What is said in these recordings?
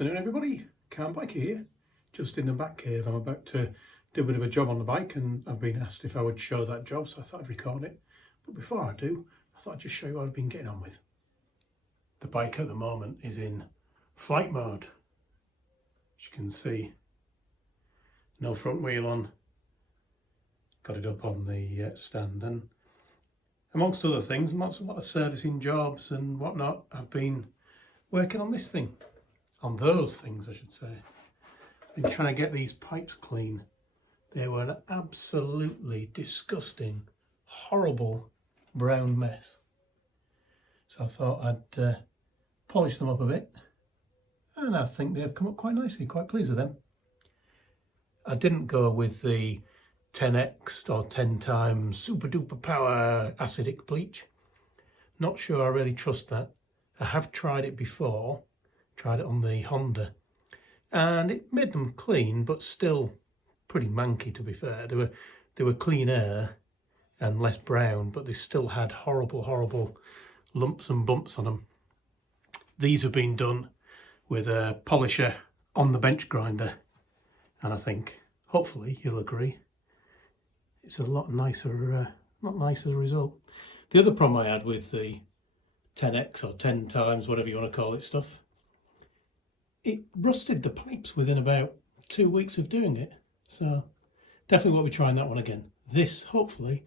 Afternoon everybody, Car Biker here, just in the back cave. I'm about to do a bit of a job on the bike and I've been asked if I would show that job, so I thought I'd record it. But before I do, I thought I'd just show you what I've been getting on with. The bike at the moment is in flight mode. As you can see, no front wheel on, got it up on the stand, and amongst other things, a lot of servicing jobs and whatnot, I've been working on this thing. On those things, I should say. I've been trying to get these pipes clean. They were an absolutely disgusting, horrible brown mess. So I thought I'd polish them up a bit, and I think they've come up quite nicely, quite pleased with them. I didn't go with the 10x or 10 times super duper power acidic bleach. Not sure I really trust that. I have tried it before. Tried it on the Honda and it made them clean, but still pretty manky, to be fair. They were clean air and less brown, but they still had horrible lumps and bumps on them. These have been done with a polisher on the bench grinder, and I think hopefully you'll agree it's a lot nicer result. The other problem I had with the 10x or 10 times, whatever you want to call it stuff, it rusted the pipes within about 2 weeks of doing it. So definitely won't be trying that one again. This hopefully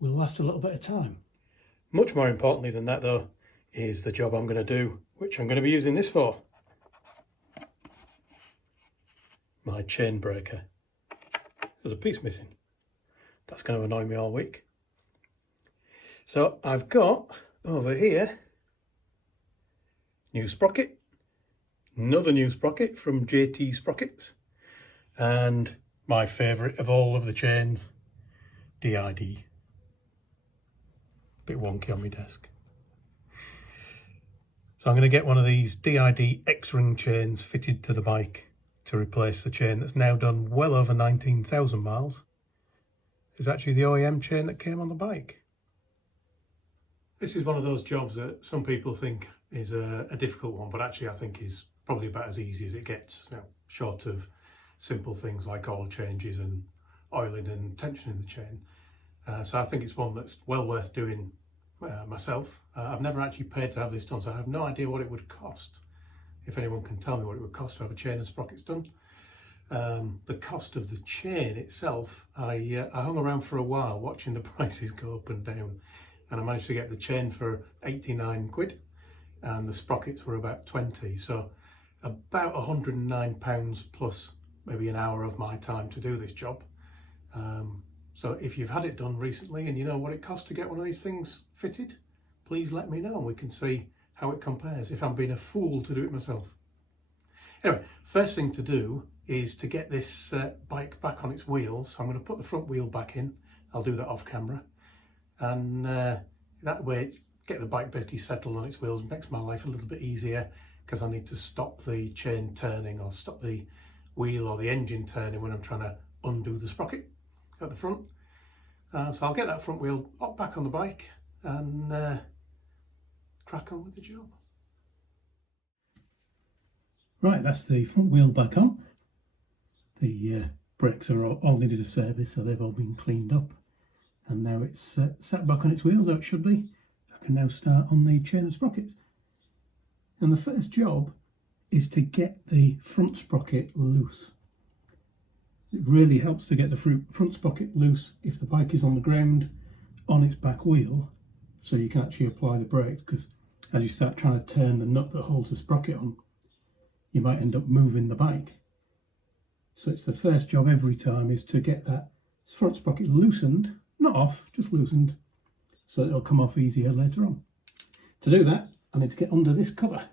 will last a little bit of time. Much more importantly than that though is the job I'm going to do, which I'm going to be using this for. My chain breaker. There's a piece missing. That's going to annoy me all week. So I've got over here new sprocket. Another new sprocket from JT Sprockets, and my favourite of all of the chains, DID. Bit wonky on my desk. So I'm going to get one of these DID X-ring chains fitted to the bike to replace the chain that's now done well over 19,000 miles. It's actually the OEM chain that came on the bike. This is one of those jobs that some people think is a difficult one, but actually I think is probably about as easy as it gets, short of simple things like oil changes and oiling and tensioning the chain. So I think it's one that's well worth doing myself. I've never actually paid to have this done, so I have no idea what it would cost. If anyone can tell me what it would cost to have a chain and sprockets done. The cost of the chain itself, I hung around for a while watching the prices go up and down, and I managed to get the chain for 89 quid and the sprockets were about 20, so about £109 plus maybe an hour of my time to do this job. So if you've had it done recently and you know what it costs to get one of these things fitted, please let me know and we can see how it compares, if I'm being a fool to do it myself. Anyway, first thing to do is to get this bike back on its wheels. So I'm going to put the front wheel back in. I'll do that off camera, and that way get the bike basically settled on its wheels makes my life a little bit easier, because I need to stop the chain turning or stop the wheel or the engine turning when I'm trying to undo the sprocket at the front. So I'll get that front wheel up back on the bike and crack on with the job. Right, that's the front wheel back on. The brakes are all needed a service, so they've all been cleaned up. And now it's sat back on its wheels, how it should be. I can now start on the chain and sprockets. And the first job is to get the front sprocket loose. It really helps to get the front sprocket loose if the bike is on the ground on its back wheel, so you can actually apply the brakes, because as you start trying to turn the nut that holds the sprocket on, you might end up moving the bike. So it's the first job every time, is to get that front sprocket loosened, not off, just loosened, so it'll come off easier later on. To do that, I need to get under this cover.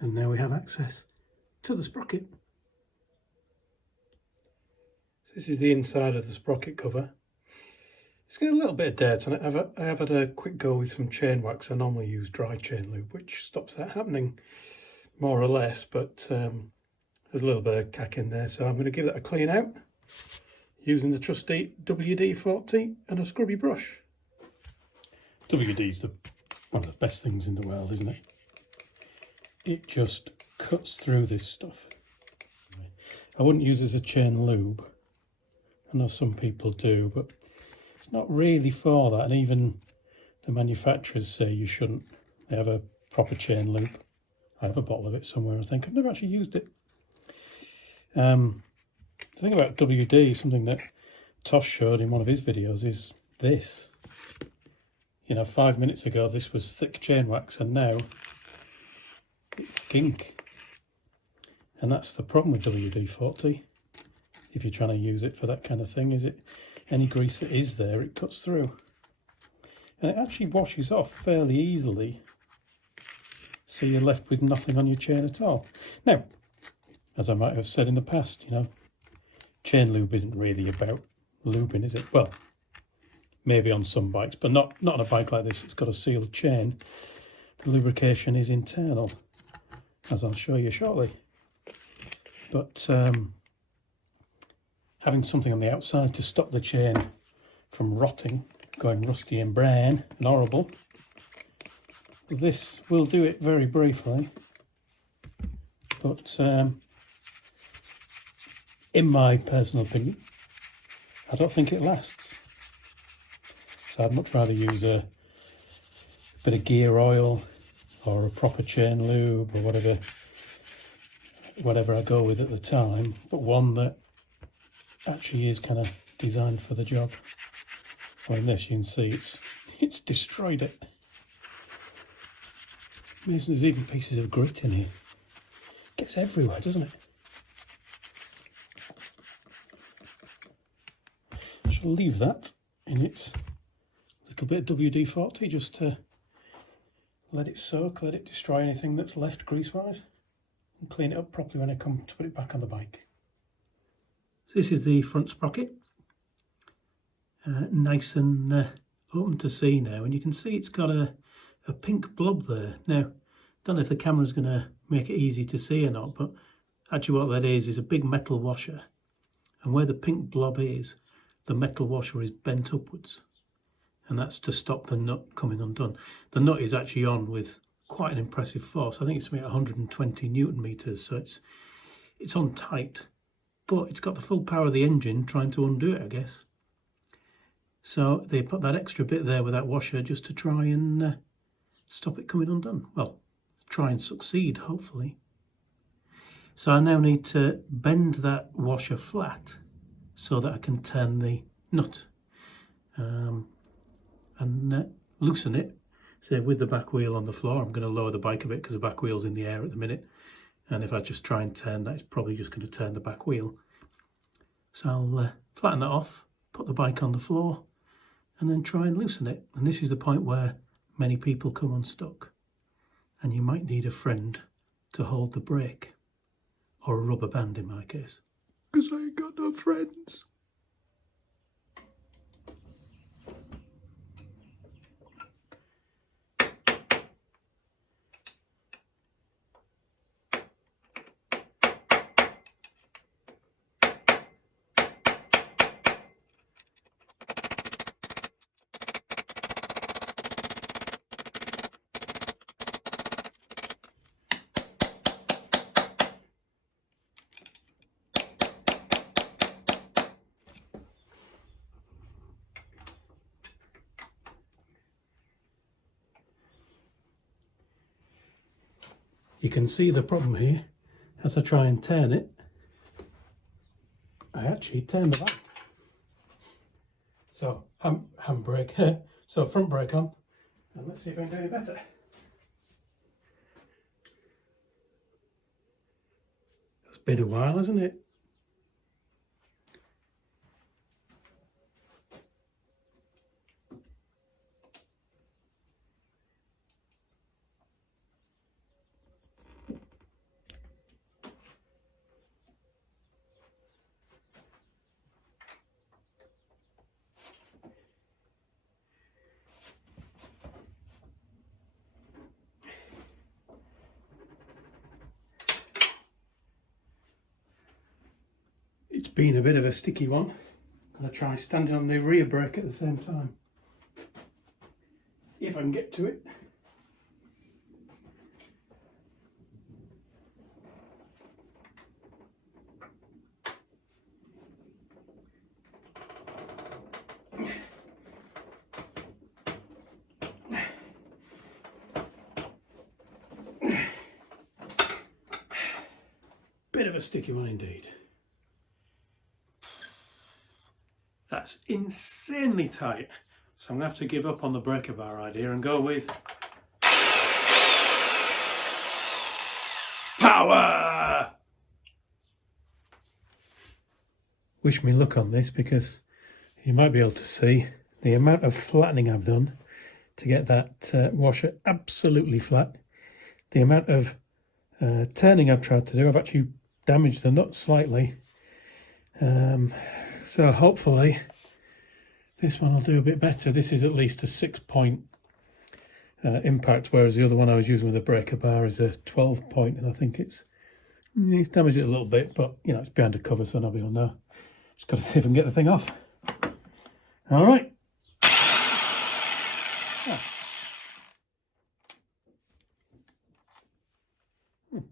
And now we have access to the sprocket. So this is the inside of the sprocket cover. It's got a little bit of dirt on it. I have had a quick go with some chain wax. I normally use dry chain lube, which stops that happening more or less, but there's a little bit of cack in there, so I'm going to give that a clean out using the trusty WD-40 and a scrubby brush. WD's one of the best things in the world, isn't it? It just cuts through this stuff. I wouldn't use it as a chain lube. I know some people do, but it's not really for that, and even the manufacturers say you shouldn't. They have a proper chain lube. I have a bottle of it somewhere, I think. I've never actually used it. The thing about WD, something that Tosh showed in one of his videos, is this. You know, 5 minutes ago this was thick chain wax, and now it's gink. And that's the problem with WD-40. If you're trying to use it for that kind of thing, is it any grease that is there, it cuts through. And it actually washes off fairly easily, so you're left with nothing on your chain at all. Now, as I might have said in the past, you know, chain lube isn't really about lubing, is it? Well, maybe on some bikes, but not on a bike like this. It's got a sealed chain. The lubrication is internal, as I'll show you shortly. But having something on the outside to stop the chain from rotting, going rusty and brown and horrible, this will do it very briefly. But in my personal opinion, I don't think it lasts. So I'd much rather use a bit of gear oil or a proper chain lube or whatever I go with at the time, but one that actually is kind of designed for the job. Well, in this you can see it's destroyed it. Amazing, there's even pieces of grit in here. It gets everywhere, doesn't it? I shall leave that in its little bit of WD-40 just to let it soak, let it destroy anything that's left grease-wise, and clean it up properly when I come to put it back on the bike. So this is the front sprocket. Nice and open to see now, and you can see it's got a pink blob there. Now, don't know if the camera's going to make it easy to see or not, but actually what that is a big metal washer, and where the pink blob is, the metal washer is bent upwards, and that's to stop the nut coming undone. The nut is actually on with quite an impressive force. I think it's about 120 Newton meters, so it's on tight, but it's got the full power of the engine trying to undo it, I guess. So they put that extra bit there with that washer just to try and stop it coming undone. Well, try and succeed, hopefully. So I now need to bend that washer flat so that I can turn the nut and loosen it. So with the back wheel on the floor, I'm going to lower the bike a bit because the back wheel's in the air at the minute. And if I just try and turn that, it's probably just going to turn the back wheel. So I'll flatten that off, put the bike on the floor, and then try and loosen it. And this is the point where many people come unstuck, and you might need a friend to hold the brake, or a rubber band in my case. Because I ain't got no friends. You can see the problem here. As I try and turn it, I actually turn the bike. So handbrake, so front brake on, and let's see if I can do any better. It's been a while, hasn't it? been a bit of a sticky one. I'm going to try standing on the rear brake at the same time. If I can get to it. Bit of a sticky one indeed. That's insanely tight. So I'm going to have to give up on the breaker bar idea and go with power! Wish me luck on this, because you might be able to see the amount of flattening I've done to get that washer absolutely flat. The amount of turning I've tried to do, I've actually damaged the nut slightly. So hopefully this one will do a bit better. This is at least a 6-point impact, whereas the other one I was using with a breaker bar is a 12-point, and I think it's damaged it a little bit, but you know, it's behind a cover, so nobody will know. Just got to see if I can get the thing off. All right.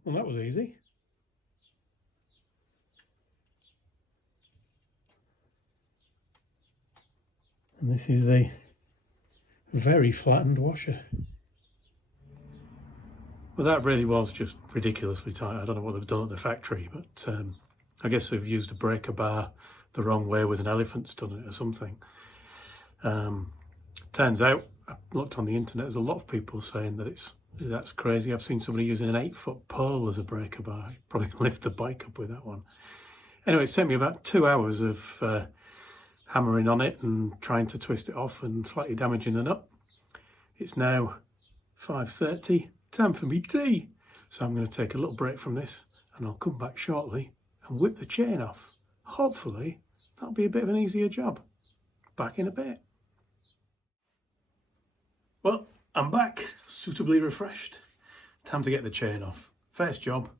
Well, that was easy. And this is the very flattened washer. Well, that really was just ridiculously tight. I don't know what they've done at the factory, but I guess they've used a breaker bar the wrong way with an elephant stud in it or something. Turns out, I looked on the internet, there's a lot of people saying that that's crazy. I've seen somebody using an 8-foot pole as a breaker bar. You probably can lift the bike up with that one. Anyway, it took me about 2 hours of hammering on it and trying to twist it off and slightly damaging the nut. It's now 5:30, time for me tea. So I'm going to take a little break from this and I'll come back shortly and whip the chain off. Hopefully that'll be a bit of an easier job. Back in a bit. Well, I'm back, suitably refreshed. Time to get the chain off. First job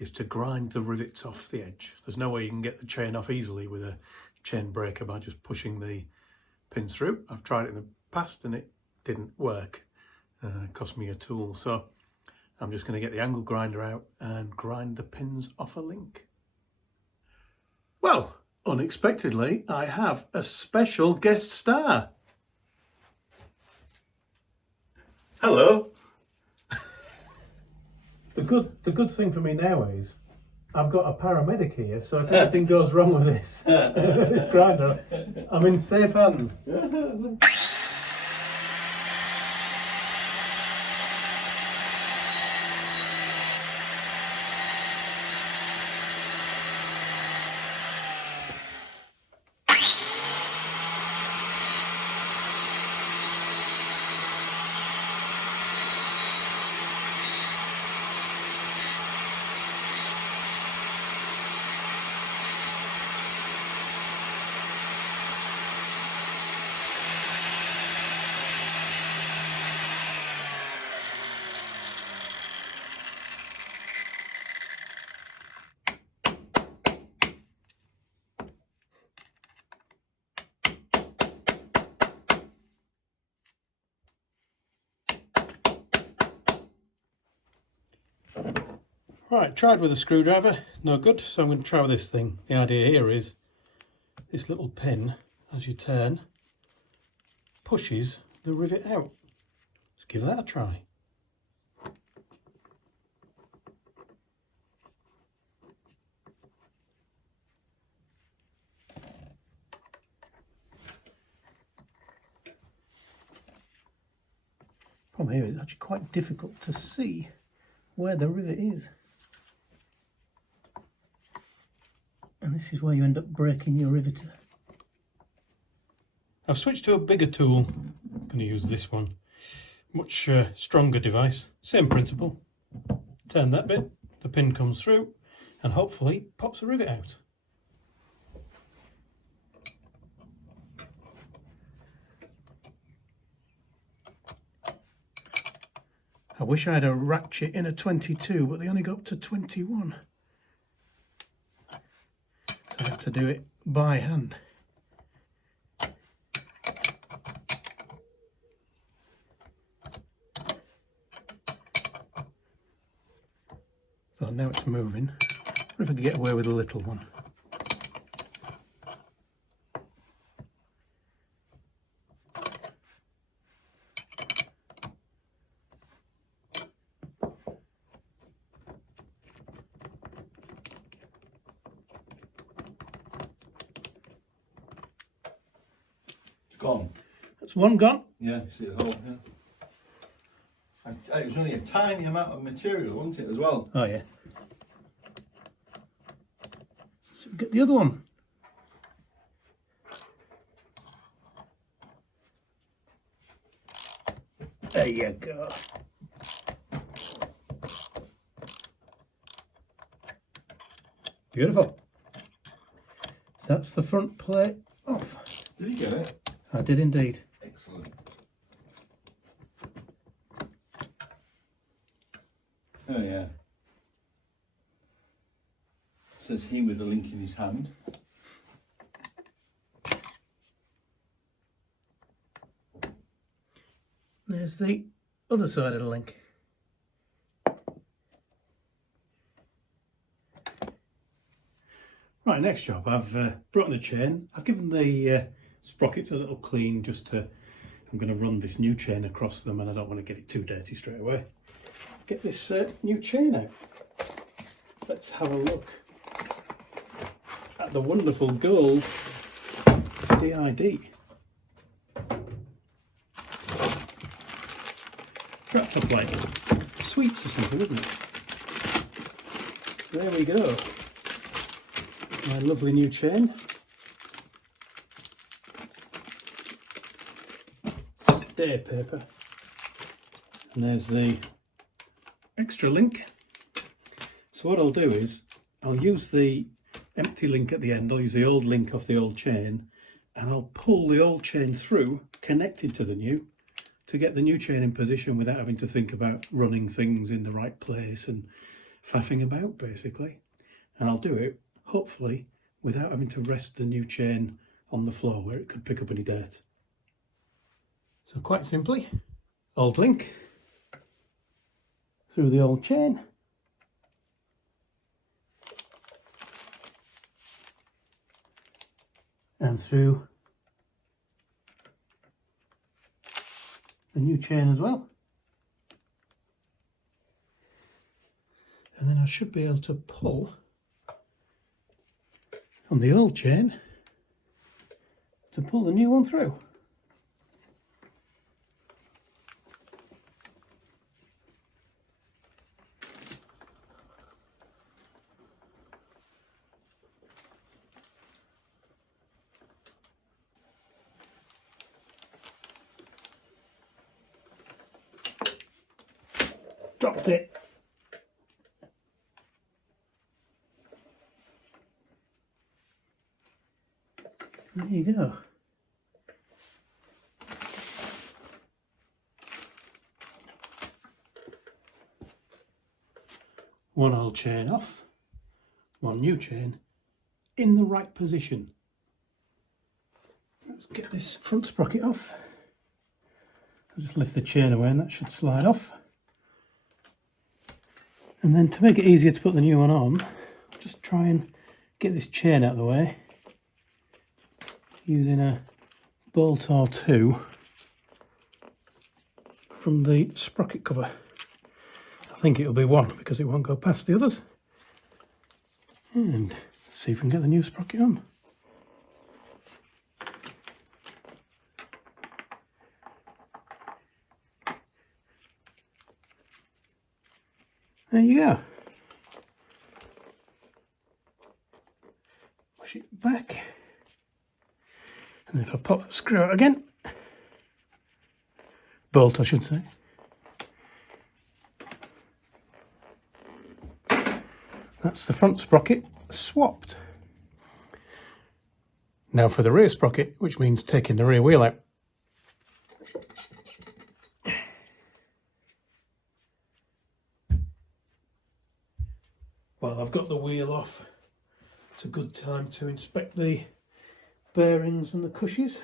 is to grind the rivets off the edge. There's no way you can get the chain off easily with a chain breaker by just pushing the pins through. I've tried it in the past and it didn't work. It cost me a tool, so I'm just going to get the angle grinder out and grind the pins off a link. Well, unexpectedly, I have a special guest star. Hello. The good thing for me now is I've got a paramedic here, so if anything goes wrong with this grinder, I'm in safe hands. Right, tried with a screwdriver, no good, so I'm going to try with this thing. The idea here is this little pin, as you turn, pushes the rivet out. Let's give that a try. Problem here is actually quite difficult to see where the rivet is. And this is where you end up breaking your riveter. I've switched to a bigger tool. I'm going to use this one. Much stronger device. Same principle. Turn that bit, the pin comes through, and hopefully pops the rivet out. I wish I had a ratchet in a 22, but they only go up to 21. I have to do it by hand. So now it's moving. What if I could get away with a little one? Gone. That's one gone. Yeah, see the hole, yeah. It was only a tiny amount of material, wasn't it, as well? Oh yeah. So get the other one. There you go. Beautiful. So that's the front plate off. Did you get it? I did indeed. Excellent. Oh yeah. It says he with the link in his hand. There's the other side of the link. Right, next job, I've brought in the chain. I've given the sprockets a little clean just to, I'm going to run this new chain across them and I don't want to get it too dirty straight away. Get this new chain out. Let's have a look at the wonderful gold DID. Perhaps up like sweets or something, isn't it? There we go. My lovely new chain. Stay paper. And there's the extra link. So what I'll do is I'll use the empty link at the end. I'll use the old link off the old chain and I'll pull the old chain through connected to the new to get the new chain in position without having to think about running things in the right place and faffing about basically. And I'll do it hopefully without having to rest the new chain on the floor where it could pick up any dirt. So quite simply, old link through the old chain, and through the new chain as well. And then I should be able to pull on the old chain to pull the new one through. Dropped it. There you go. One old chain off, one new chain in the right position. Let's get this front sprocket off. I'll just lift the chain away and that should slide off. And then to make it easier to put the new one on, I'll just try and get this chain out of the way using a bolt or two from the sprocket cover. I think it'll be one because it won't go past the others. And let's see if we can get the new sprocket on. There you go. Push it back. And if I pop the screw out again, bolt I should say. That's the front sprocket swapped. Now for the rear sprocket, which means taking the rear wheel out. Well, I've got the wheel off It's a good time to inspect the bearings and the cushies,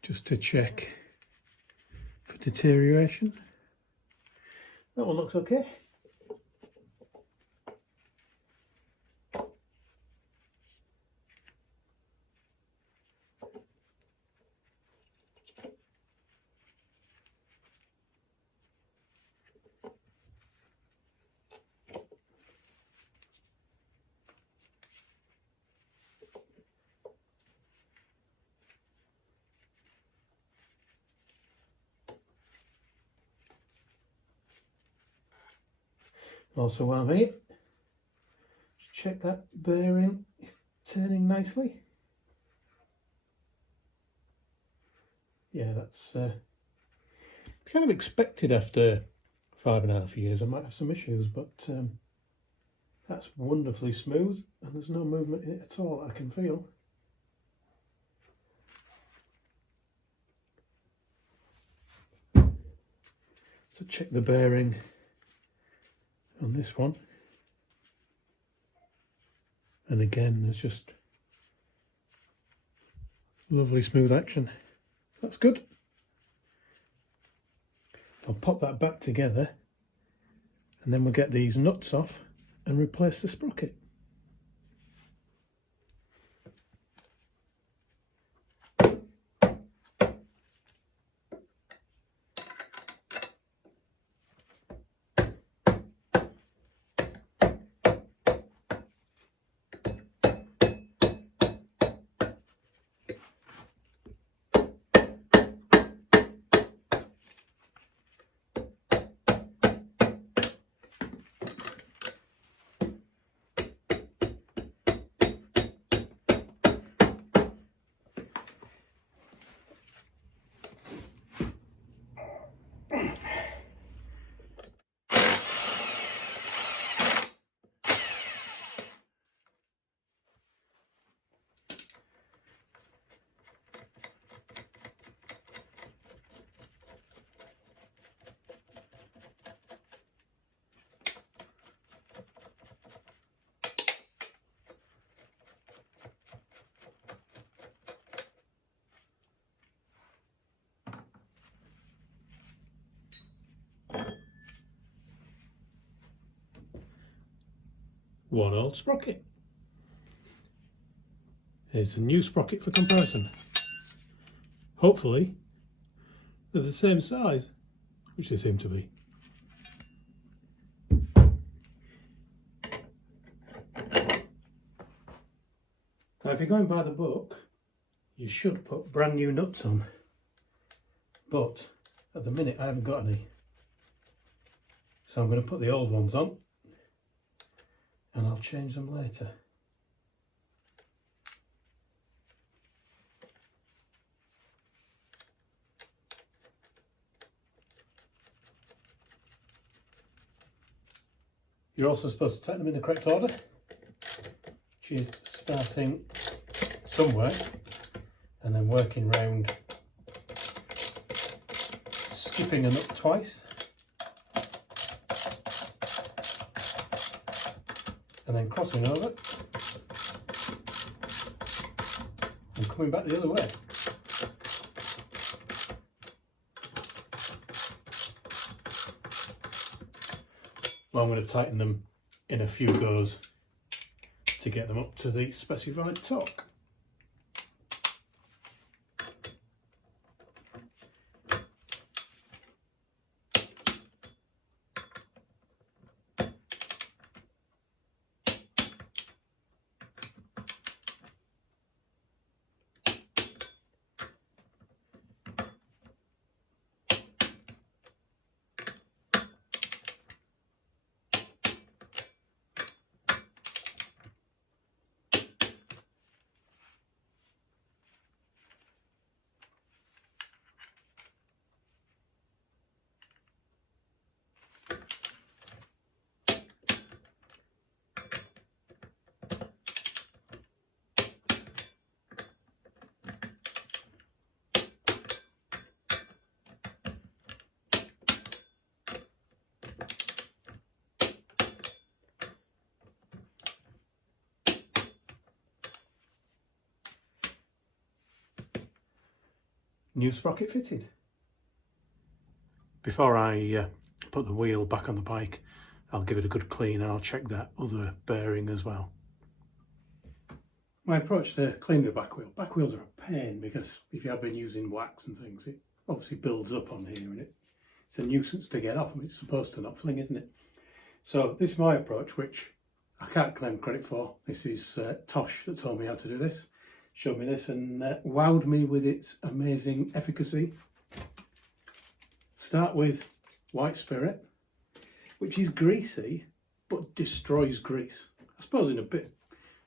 just to check for deterioration. That one looks okay. Also, while I'm here, check that bearing is turning nicely. Yeah, that's kind of expected after 5.5 years. I might have some issues, but that's wonderfully smooth and there's no movement in it at all that I can feel. So check the bearing on this one, and again there's just lovely smooth action. That's good. I'll pop that back together and then we'll get these nuts off and replace the sprocket. One old sprocket. Here's the new sprocket for comparison. Hopefully they're the same size, which they seem to be. Now if you're going by the book, you should put brand new nuts on, but at the minute I haven't got any, so I'm going to put the old ones on and I'll change them later. You're also supposed to tighten them in the correct order, which is starting somewhere and then working round, skipping a nut twice and then crossing over and coming back the other way. Well, I'm going to tighten them in a few goes to get them up to the specified torque. new sprocket fitted. Before I put the wheel back on the bike, I'll give it a good clean and I'll check that other bearing as well. My approach to cleaning the back wheels are a pain because if you have been using wax and things, it obviously builds up on here and it's a nuisance to get off. I mean, it's supposed to not fling, isn't it? So this is my approach, which I can't claim credit for. This is Tosh that told me how to do this, showed me this and wowed me with its amazing efficacy. Start with white spirit, which is greasy but destroys grease. I suppose in a bit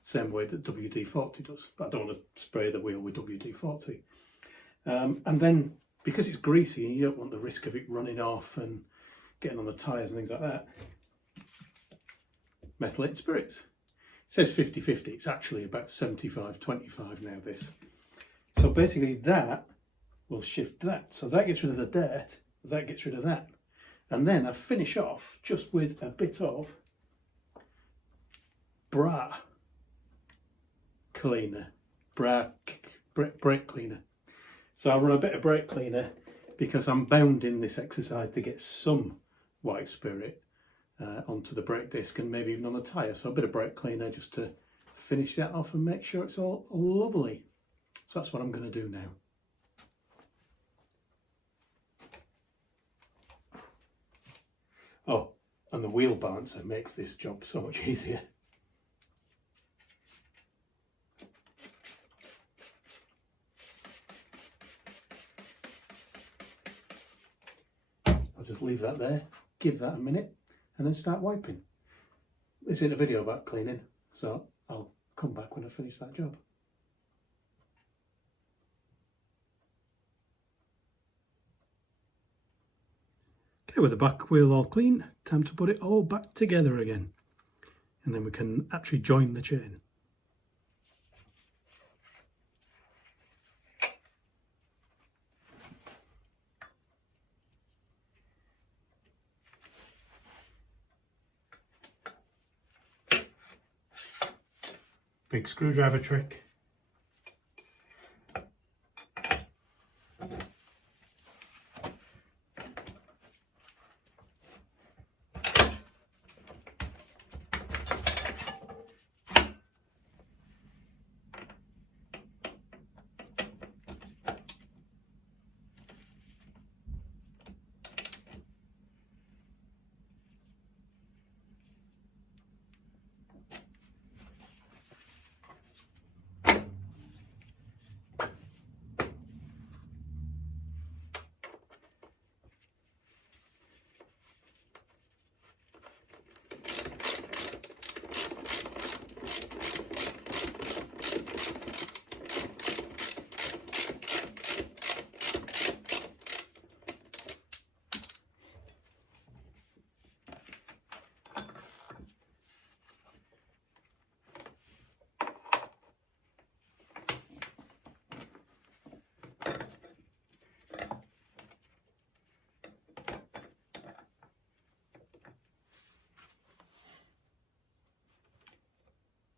same way that WD-40 does, but I don't want to spray the wheel with WD-40. And then because it's greasy and you don't want the risk of it running off and getting on the tyres and things like that, methylated spirits. It says 50-50, it's actually about 75-25 now this. So basically that will shift that. So that gets rid of the dirt, that gets rid of that. And then I finish off just with a bit of brake cleaner. So I run a bit of brake cleaner because I'm bound in this exercise to get some white spirit onto the brake disc and maybe even on the tyre. So a bit of brake cleaner just to finish that off and make sure it's all lovely. So that's what I'm going to do now. Oh, and the wheel balancer makes this job so much easier. I'll just leave that there, give that a minute, and then start wiping. This isn't a video about cleaning, so I'll come back when I finish that job. Okay, with the back wheel all clean, time to put it all back together again. And then we can actually join the chain. Big screwdriver trick.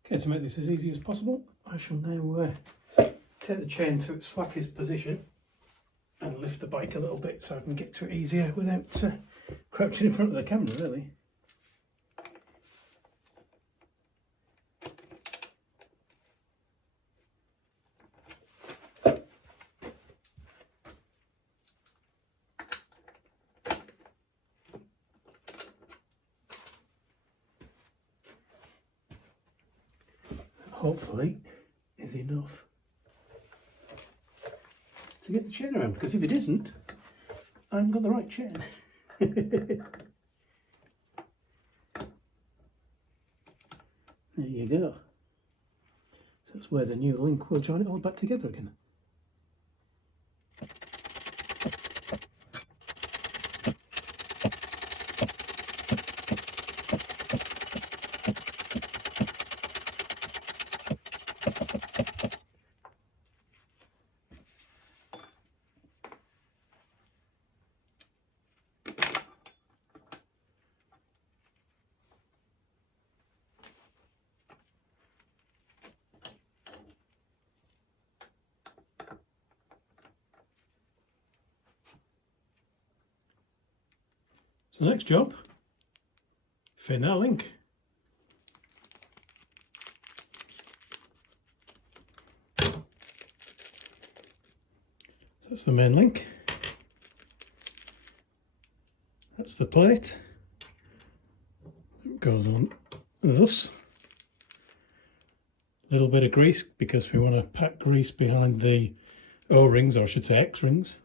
Okay, to make this as easy as possible, I shall now take the chain to its slackest position and lift the bike a little bit so I can get to it easier without crouching in front of the camera, really. Hopefully is enough to get the chain around, because if it isn't, I haven't got the right chain. There you go. So that's where the new link will join it all back together again. So next job, fin that link. That's the main link. That's the plate. It goes on thus. A little bit of grease because we want to pack grease behind the O-rings, or I should say X-rings.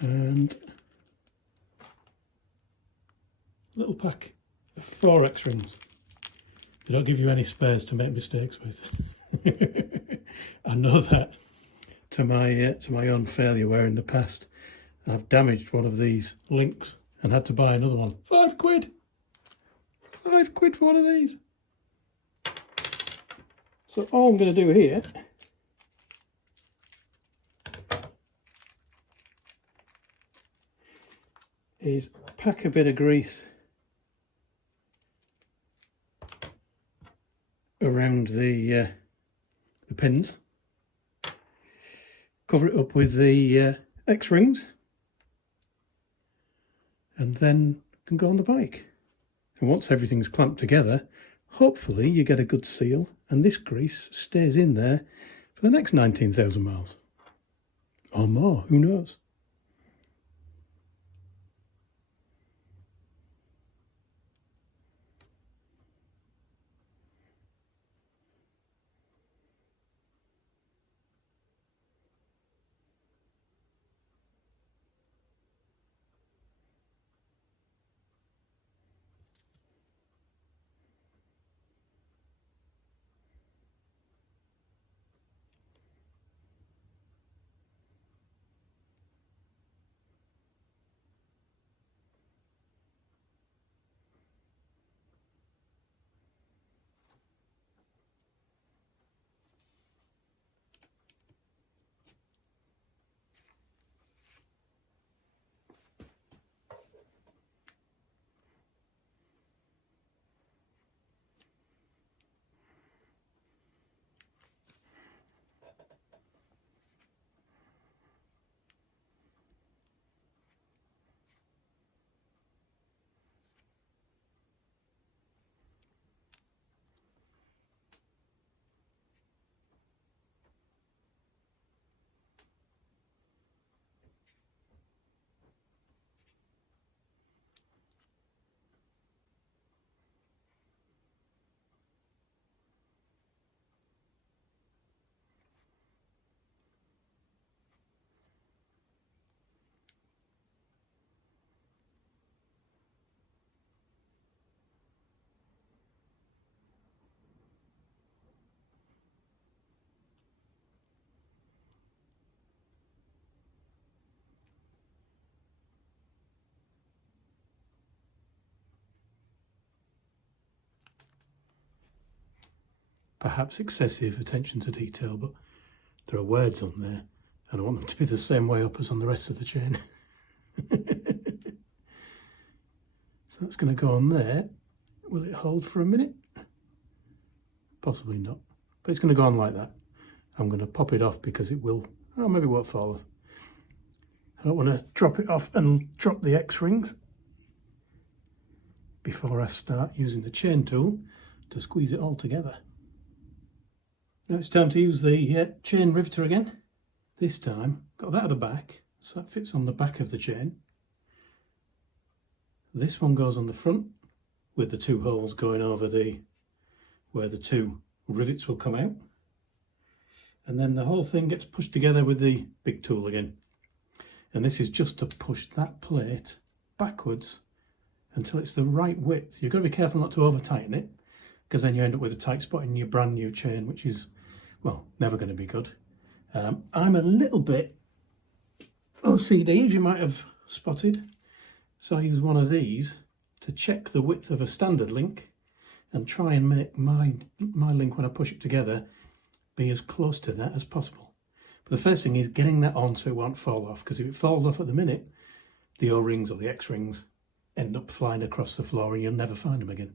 And a little pack of 4 X-rings. They don't give you any spares to make mistakes with. I know that to my own failure, where in the past I've damaged one of these links and had to buy another one. £5. £5 for one of these. So all I'm going to do here is pack a bit of grease around the pins, cover it up with the X-rings, and then can go on the bike. And once everything's clamped together, hopefully you get a good seal and this grease stays in there for the next 19,000 miles. Or more, who knows? Perhaps excessive attention to detail, but there are words on there and I want them to be the same way up as on the rest of the chain. So that's going to go on there. Will it hold for a minute? Possibly not, but it's going to go on like that. I'm going to pop it off because it will, oh, maybe it won't fall off. I don't want to drop it off and drop the X-rings before I start using the chain tool to squeeze it all together. Now it's time to use the chain riveter again. This time, got that at the back, so that fits on the back of the chain. This one goes on the front with the 2 holes going over where the 2 rivets will come out. And then the whole thing gets pushed together with the big tool again. And this is just to push that plate backwards until it's the right width. You've got to be careful not to over tighten it, because then you end up with a tight spot in your brand new chain, which is, well, never going to be good. I'm a little bit OCD, as you might have spotted, so I use one of these to check the width of a standard link and try and make my link, when I push it together, be as close to that as possible. But the first thing is getting that on so it won't fall off, because if it falls off at the minute, the O-rings or the X-rings end up flying across the floor and you'll never find them again.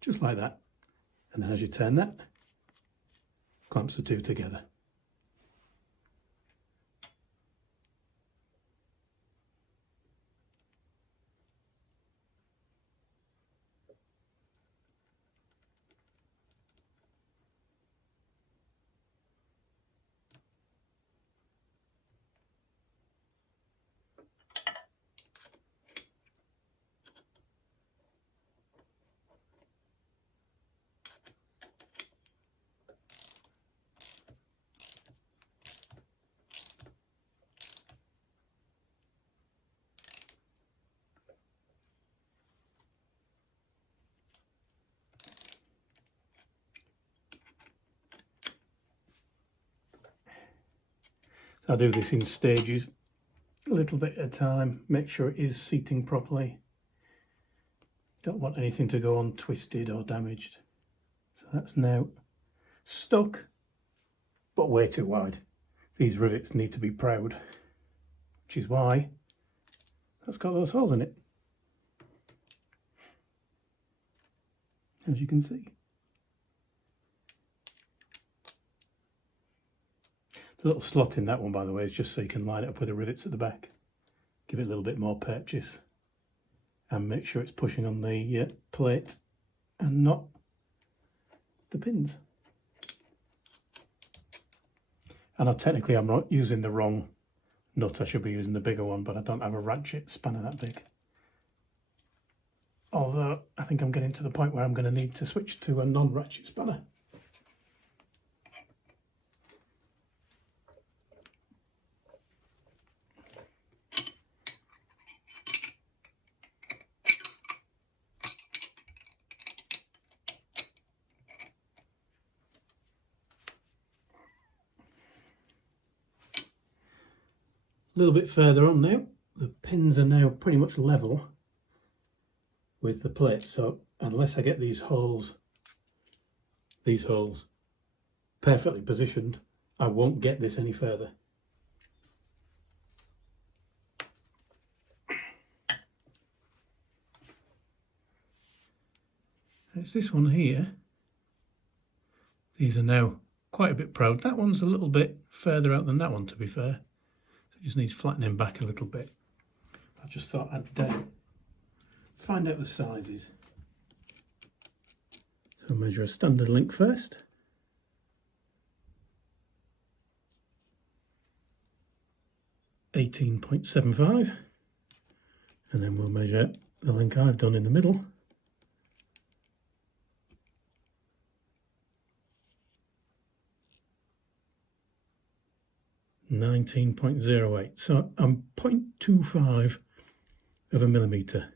Just like that. And then as you turn that, clamps the two together. I do this in stages, a little bit at a time, make sure it is seating properly. Don't want anything to go on twisted or damaged. So that's now stuck, but way too wide. These rivets need to be proud, which is why that's got those holes in it, as you can see. The little slot in that one, by the way, is just so you can line it up with the rivets at the back. Give it a little bit more purchase and make sure it's pushing on the plate and not the pins. And technically I'm not using the wrong nut, I should be using the bigger one, but I don't have a ratchet spanner that big. Although I think I'm getting to the point where I'm going to need to switch to a non-ratchet spanner. A little bit further on now, the pins are now pretty much level with the plate, so unless I get these holes perfectly positioned, I won't get this any further. It's this one here. These are now quite a bit proud. That one's a little bit further out than that one, to be fair. Just needs flattening back a little bit. I just thought I'd find out the sizes. So I'll measure a standard link first. .75, and then we'll measure the link I've done in the middle. 19.08, so I'm 0.25 of a millimetre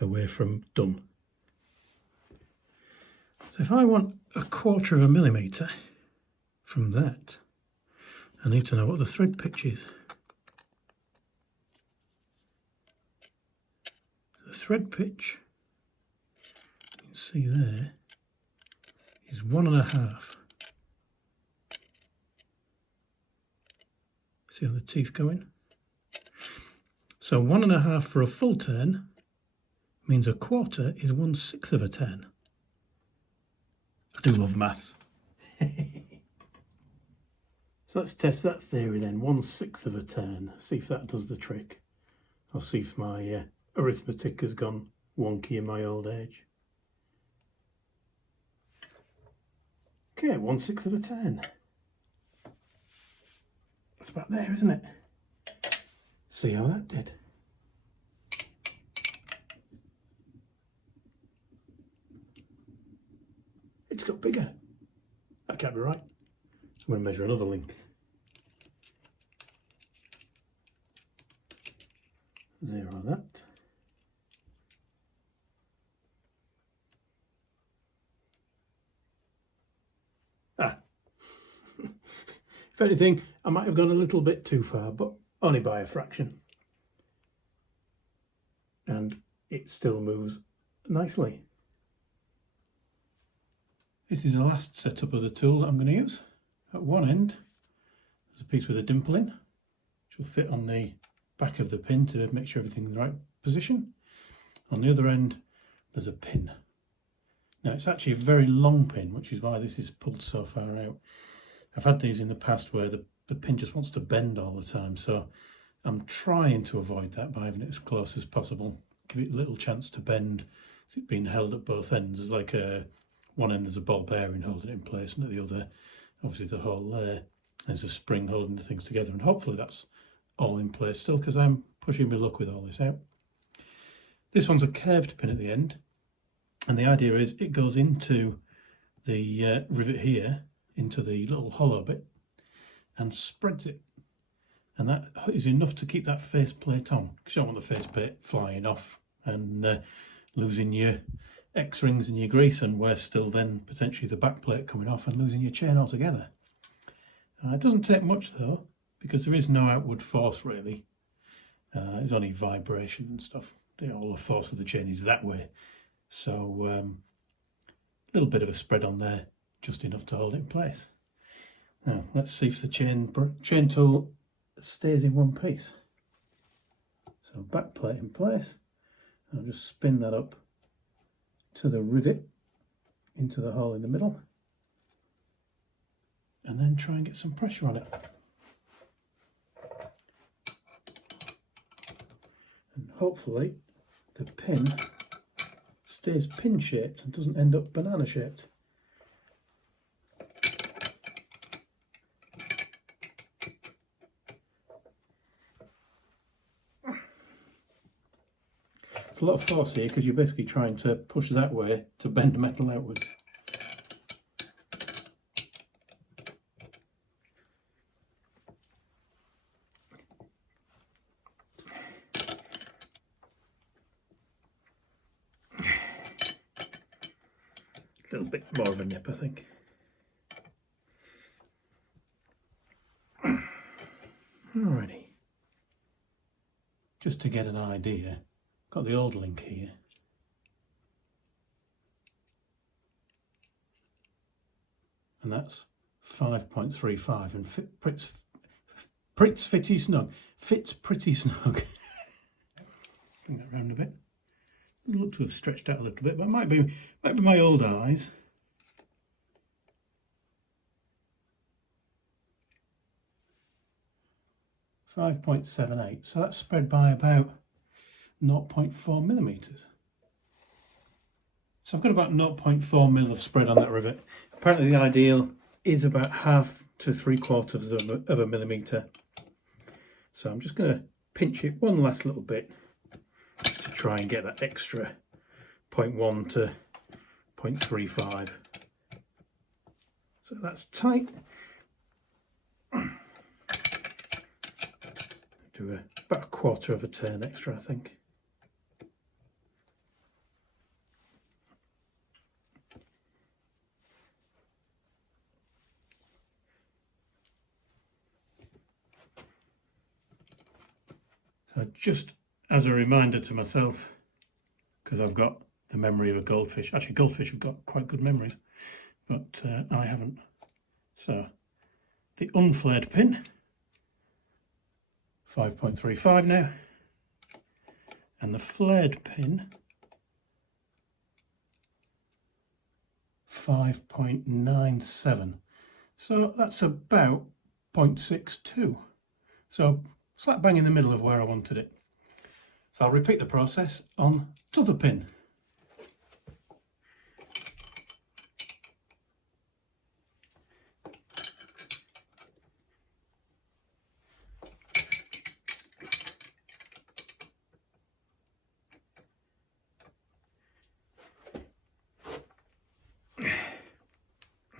away from done. So if I want 1/4 of a millimetre from that, I need to know what the thread pitch is. The thread pitch, you can see there, is 1.5. See how the teeth go in? So 1.5 for a full turn means 1/4 is 1/6 of a turn. I do love maths. So let's test that theory then. 1/6 of a turn. See if that does the trick. I'll see if my arithmetic has gone wonky in my old age. Okay, 1/6 of a turn. That's about there, isn't it? See how that did. It's got bigger. That can't be right. I'm going to measure another link. 0 on that. If anything, I might have gone a little bit too far, but only by a fraction. And it still moves nicely. This is the last setup of the tool that I'm going to use. At one end, there's a piece with a dimple in, which will fit on the back of the pin to make sure everything's in the right position. On the other end, there's a pin. Now it's actually a very long pin, which is why this is pulled so far out. I've had these in the past where the pin just wants to bend all the time, so I'm trying to avoid that by having it as close as possible. Give it a little chance to bend. It's being held at both ends. There's like one end there's a ball bearing holding it in place, and at the other, obviously the hole there, there's a spring holding the things together, and hopefully that's all in place still, because I'm pushing my luck with all this out. This one's a curved pin at the end, and the idea is it goes into the rivet here, into the little hollow bit, and spreads it. And that is enough to keep that face plate on, because you don't want the face plate flying off and losing your X-rings and your grease, and where still then potentially the back plate coming off and losing your chain altogether. It doesn't take much though, because there is no outward force really. It's only vibration and stuff. All the force of the chain is that way. So a little bit of a spread on there, just enough to hold it in place. Now let's see if the chain tool stays in one piece. So back plate in place. I'll just spin that up to the rivet into the hole in the middle, and then try and get some pressure on it. And hopefully the pin stays pin shaped and doesn't end up banana shaped. It's a lot of force here because you're basically trying to push that way to bend metal outwards. A little bit more of a nip, I think. Alrighty. Just to get an idea, got the old link here. And that's 5.35 and fits pretty snug. Fits pretty snug. Bring that round a bit. It looked to have stretched out a little bit, but it might be my old eyes. .78, so that's spread by about 0.4 millimeters. So I've got about 0.4 mil of spread on that rivet. Apparently the ideal is about 1/2 to 3/4 of a millimeter. So I'm just going to pinch it one last little bit just to try and get that extra 0.1 to 0.35. So that's tight. Do about 1/4 of a turn extra, I think. So just as a reminder to myself, because I've got the memory of a goldfish. Actually, goldfish have got quite good memories, but I haven't. So the unflared pin, 5.35 now, and the flared pin, 5.97. So that's about 0.62. So slap bang in the middle of where I wanted it. So I'll repeat the process on t'other pin.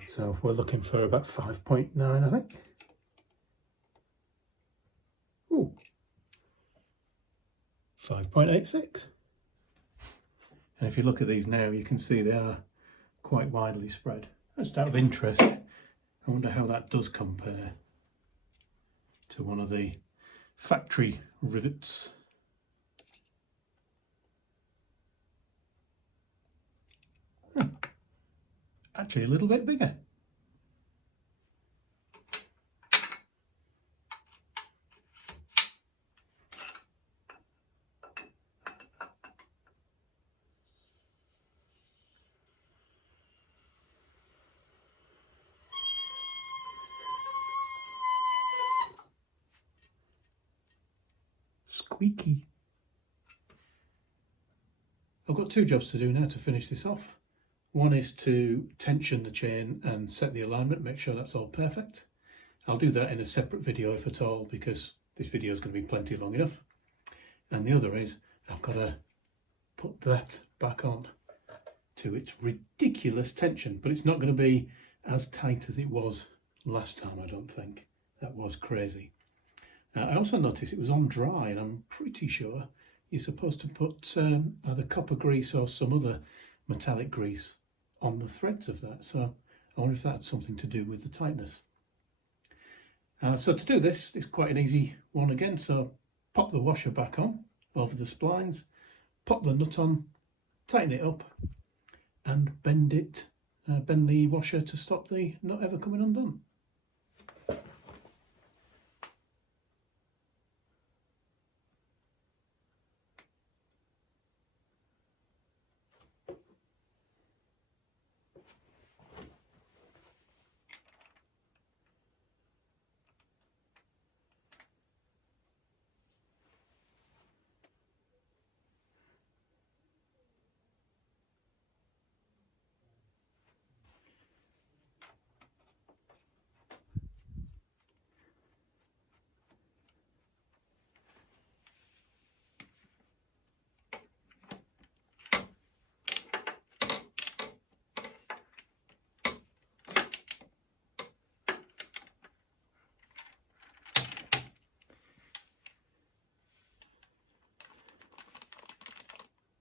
So we're looking for about 5.9, I think. Ooh, 5.86. And if you look at these now, you can see they are quite widely spread. Just out of interest, I wonder how that does compare to one of the factory rivets. Actually a little bit bigger. squeaky. I've got two jobs to do now to finish this off. One is to tension the chain and set the alignment, make sure that's all perfect. I'll do that in a separate video if at all, because this video is going to be plenty long enough. And the other is I've got to put that back on to its ridiculous tension, but it's not going to be as tight as it was last time, I don't think. That was crazy. I also noticed it was on dry, and I'm pretty sure you're supposed to put either copper grease or some other metallic grease on the threads of that. So I wonder if that had something to do with the tightness. So to do this, it's quite an easy one again. So pop the washer back on over the splines, pop the nut on, tighten it up, and bend the washer to stop the nut ever coming undone.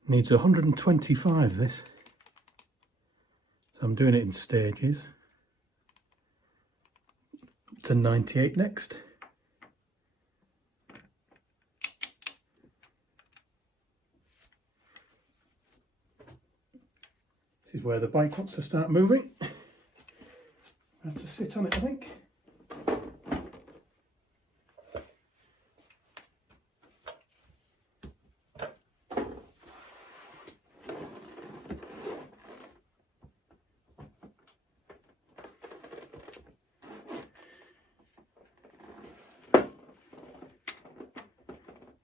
Needs 125 this, so I'm doing it in stages. To 98 next. This is where the bike wants to start moving. I have to sit on it, I think.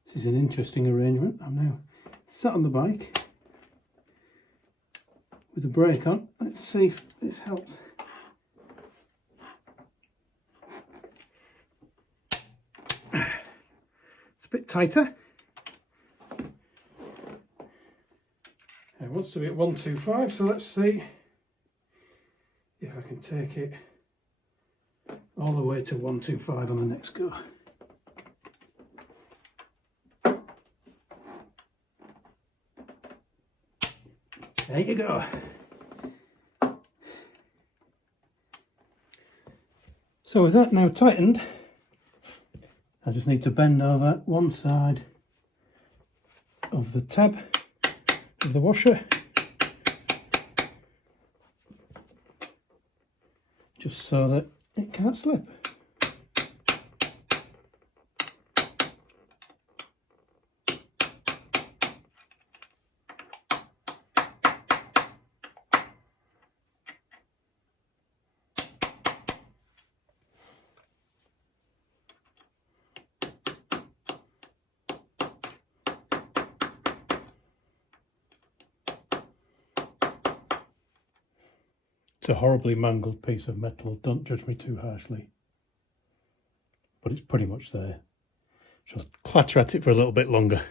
This is an interesting arrangement. I'm now sat on the bike with the brake on. Let's see if this helps. It's a bit tighter. It wants to be at 125, so let's see if I can take it all the way to 125 on the next go. There you go. So with that now tightened, I just need to bend over one side of the tab of the washer, just so that it can't slip. It's a horribly mangled piece of metal, don't judge me too harshly. But it's pretty much there. Just clatter at it for a little bit longer.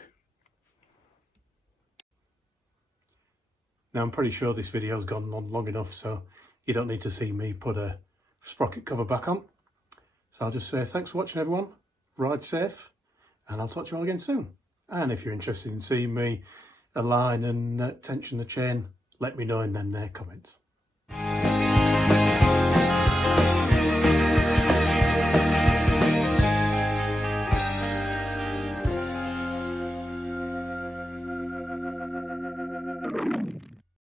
Now I'm pretty sure this video's gone on long enough, so you don't need to see me put a sprocket cover back on. So I'll just say thanks for watching everyone, ride safe, and I'll talk to you all again soon. And if you're interested in seeing me align and tension the chain, let me know in them there comments.